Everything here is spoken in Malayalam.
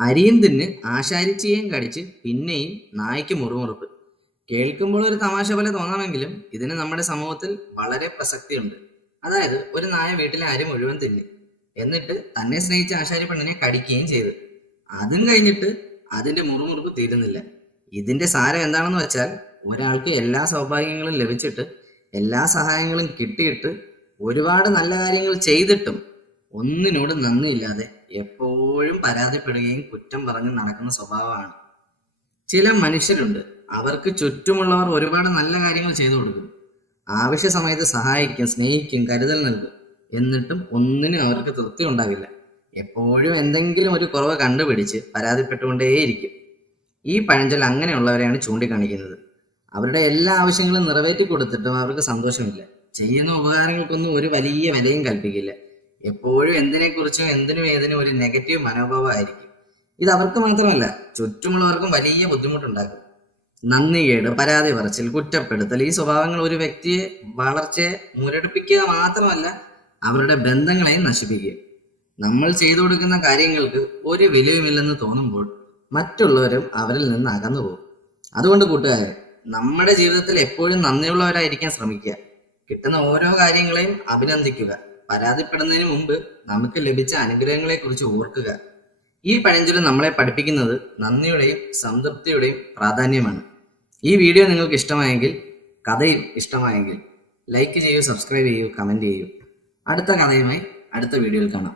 അരിയും തിന്ന് ആശാരിച്ചിയേയും കടിച്ച് പിന്നെയും നായ്ക്ക് മുറുമുറുപ്പ്. കേൾക്കുമ്പോൾ ഒരു തമാശ പോലെ തോന്നാമെങ്കിലും ഇതിന് നമ്മുടെ സമൂഹത്തിൽ വളരെ പ്രസക്തിയുണ്ട്. അതായത് ഒരു നായ വീട്ടിലെ അരി മുഴുവൻ തിന്നി, എന്നിട്ട് തന്നെ സ്നേഹിച്ച ആശാരി പെണ്ണിനെ കടിക്കുകയും ചെയ്തു. അതും കഴിഞ്ഞിട്ട് അതിന്റെ മുറുമുറുപ്പ് തീരുന്നില്ല. ഇതിന്റെ സാരം എന്താണെന്ന് വെച്ചാൽ, ഒരാൾക്ക് എല്ലാ സൗഭാഗ്യങ്ങളും ലഭിച്ചിട്ട് എല്ലാ സഹായങ്ങളും കിട്ടിയിട്ട് ഒരുപാട് നല്ല കാര്യങ്ങൾ ചെയ്തിട്ടും ഒന്നിനോട് നന്ദിയില്ലാതെ എപ്പോഴും പരാതിപ്പെടുകയും കുറ്റം പറഞ്ഞ് നടക്കുന്ന സ്വഭാവമാണ്. ചില മനുഷ്യരുണ്ട്, അവർക്ക് ചുറ്റുമുള്ളവർ ഒരുപാട് നല്ല കാര്യങ്ങൾ ചെയ്തു കൊടുക്കും, ആവശ്യ സമയത്ത് സഹായിക്കും, സ്നേഹിക്കും, കരുതൽ നൽകും. എന്നിട്ടും ഒന്നിനും അവർക്ക് തൃപ്തി ഉണ്ടാവില്ല. എപ്പോഴും എന്തെങ്കിലും ഒരു കുറവ് കണ്ടുപിടിച്ച് പരാതിപ്പെട്ടുകൊണ്ടേയിരിക്കും. ഈ പഴഞ്ചൊല്ല് അങ്ങനെയുള്ളവരെയാണ് ചൂണ്ടിക്കാണിക്കുന്നത്. അവരുടെ എല്ലാ ആവശ്യങ്ങളും നിറവേറ്റി കൊടുത്തിട്ടും അവർക്ക് സന്തോഷമില്ല. ചെയ്യുന്ന ഉപകാരങ്ങൾക്കൊന്നും ഒരു വലിയ വിലയും കൽപ്പിക്കില്ല. എപ്പോഴും എന്തിനെക്കുറിച്ചും എന്തിനും ഏതിനും ഒരു നെഗറ്റീവ് മനോഭാവമായിരിക്കും. ഇത് അവർക്ക് മാത്രമല്ല, ചുറ്റുമുള്ളവർക്കും വലിയ ബുദ്ധിമുട്ടുണ്ടാക്കും. നന്ദികേട്, പരാതി പറച്ചിൽ, കുറ്റപ്പെടുത്തൽ, ഈ സ്വഭാവങ്ങൾ ഒരു വ്യക്തിയെ വളർച്ചയെ മുരടിപ്പിക്കുക മാത്രമല്ല, അവരുടെ ബന്ധങ്ങളെയും നശിപ്പിക്കുക. നമ്മൾ ചെയ്തു കൊടുക്കുന്ന കാര്യങ്ങൾക്ക് ഒരു വിലയുമില്ലെന്ന് തോന്നുമ്പോൾ മറ്റുള്ളവരും അവരിൽ നിന്ന് അകന്നു പോകും. അതുകൊണ്ട് കൂട്ടുകാരെ, നമ്മുടെ ജീവിതത്തിൽ എപ്പോഴും നന്ദിയുള്ളവരായിരിക്കാൻ ശ്രമിക്കുക. കിട്ടുന്ന ഓരോ കാര്യങ്ങളെയും അഭിനന്ദിക്കുക. പരാതിപ്പെടുന്നതിന് മുമ്പ് നമുക്ക് ലഭിച്ച അനുഗ്രഹങ്ങളെ കുറിച്ച് ഓർക്കുക. ഈ പഴഞ്ചൊല്ല് നമ്മളെ പഠിപ്പിക്കുന്നത് നന്ദിയുടെയും സംതൃപ്തിയുടെയും പ്രാധാന്യമാണ്. ഈ വീഡിയോ നിങ്ങൾക്ക് ഇഷ്ടമായെങ്കിൽ, കഥയും ഇഷ്ടമായെങ്കിൽ ലൈക്ക് ചെയ്യൂ, സബ്സ്ക്രൈബ് ചെയ്യൂ, കമൻറ്റ് ചെയ്യൂ. അടുത്ത കഥയുമായി അടുത്ത വീഡിയോയിൽ കാണാം.